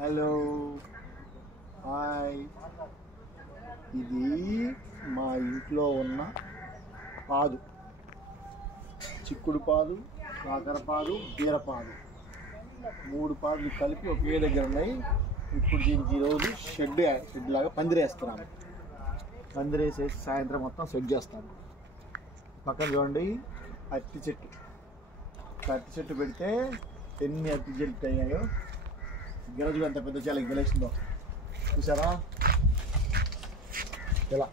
Hello hi. ఇది మా ఇంట్లో ఉన్న పాదు, చిక్కుడు పాదు, కాకర పాదు, బీరపాదు, 3 పాదులు కలిపి ఒకే దగ్గర ఉన్నాయి. ఇప్పుడు దీనికి ఈరోజు షెడ్ లాగా పందిరేస్తున్నాను. పందిరేసేసి సాయంత్రం మొత్తం సెట్ చేస్తాను. పక్కన చూడండి అరటి చెట్టు పెడితే ఎన్ని అరటి చెట్లు అయ్యాయో. గిరజు ఎంత పెద్ద చాలా గెలేసిందో చూసారా, ఇలా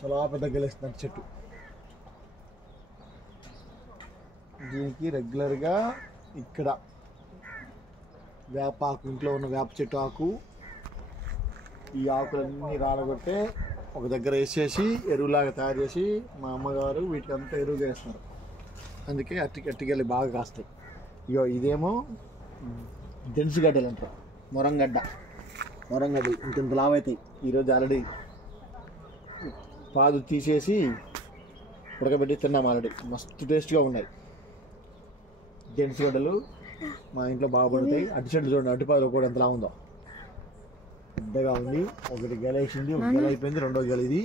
చాలా పెద్ద గెలేస్తుంది చెట్టు. దీనికి రెగ్యులర్గా ఇక్కడ వేపాకు, ఇంట్లో ఉన్న వేప చెట్టు ఆకు, ఈ ఆకులన్నీ రాలగొట్టే ఒక దగ్గర వేసేసి ఎరువులాగా తయారు చేసి మా అమ్మగారు వీటికి అంతా ఎరువుగా వేస్తున్నారు. అందుకే అట్టికెళ్ళి బాగా కాస్తాయి. ఇగో ఇదేమో దెన్సుగడ్డలు అంటారు, మొరంగడ్డలు ఇంత లావు అవుతాయి. ఈరోజు ఆల్రెడీ పాదు తీసేసి ఉడకబెట్టి తిన్నాం. ఆల్రెడీ మస్తు టేస్ట్గా ఉన్నాయి దెన్సుగడ్డలు. మా ఇంట్లో బాగా పడతాయి. అటు చెట్లు చూడండి, అటుపాదులో కూడా ఎంత లా ఉందో, పెద్దగా ఉంది. ఒకటి గెలేసింది, ఒక గెల అయిపోయింది, రెండో గెల ఇది.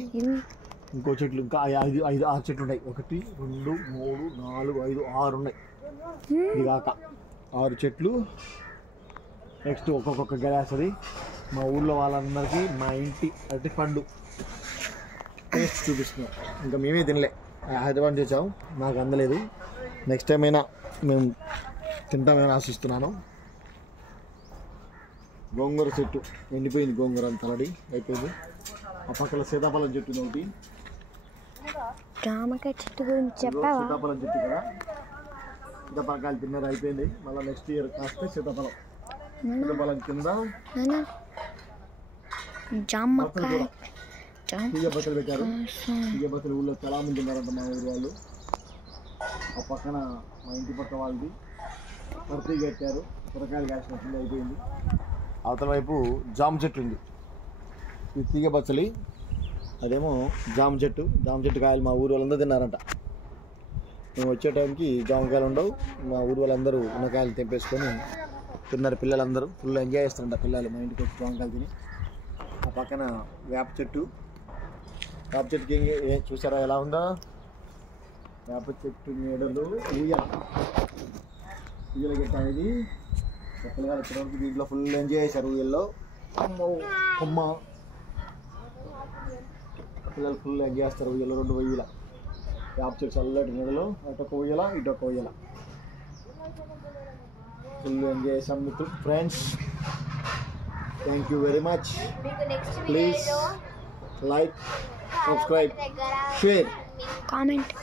ఇంకో చెట్లు ఇంకా 6 చెట్లు ఉన్నాయి. 1 2 3 4 5 6 ఉన్నాయి. ఇది కాక 6 చెట్లు. నెక్స్ట్ ఒక్కొక్క గెలేస్తుంది. మా ఊళ్ళో వాళ్ళందరికీ మా ఇంటి అరటి పండు టేస్ట్ చూపిస్తున్నాం. ఇంకా మేమే తినలే, హైదరాబాద్ చేసాము, నాకు అందలేదు. నెక్స్ట్ టైం అయినా మేము తింటామేమని ఆశిస్తున్నాను. గోంగూర చెట్టు ఎండిపోయింది, గోంగూర అంత ఆల్రెడీ అయిపోయింది. ఆ పక్కన సీతాఫలం చెట్టు ఒకటి, జామకాయ చెట్టు గురించి చెప్పావా? సీతాఫలం చెట్టు కదా, సీతాఫలకాయలు తిన్నారు, అయిపోయింది. మళ్ళీ నెక్స్ట్ ఇయర్ కాస్తే సీతాఫలం కింద తీగ బట్టలు పెట్టారు. తీగ బట్టలు ఊళ్ళో చాలా మంది ఉన్నారంట మా ఊరు వాళ్ళు. ఆ పక్కన మా ఇంటి పక్క వాళ్ళది పర్తీ కట్టారు, కూరగాయలు కాసినట్టుంది, అయిపోయింది. అవతల వైపు జామ చెట్టు ఉంది. ఇది తీగ బచ్చలి, అదేమో జామ చెట్టు కాయలు మా ఊరు వాళ్ళందరూ తిన్నారంట. మేము వచ్చే టైంకి జామకాయలు ఉండవు. మా ఊరు వాళ్ళందరూ ఉన్న కాయలు తెంపేసుకొని తిన్నారు. పిల్లలందరూ ఫుల్ ఎంజాయ్ చేస్తారంట పిల్లలు మా ఇంటికి వచ్చి జామకాయలు తిని. ఆ పక్కన వేప చెట్టుకి చూసారా ఎలా ఉందో. వేప చెట్టు నీడలు ఉయ్యల గట్ట అనేది పిల్లలు ఇప్పటివరకు దీంట్లో ఫుల్ ఎంజాయ్ చేశారు. ఊయల్లో అమ్మ పిల్లలు ఫుల్ ఎంజాయ్ చేస్తారు. ఉయ్యలో 2 ఉయ్యల వేప చెట్టు చల్లటి నీడలు, అటొక ఉయ్యల ఇటొక ఉయ్యల, ఫుల్ ఎంజాయ్ చేసాం with friends. Thank you very much. Please like, subscribe, share, comment.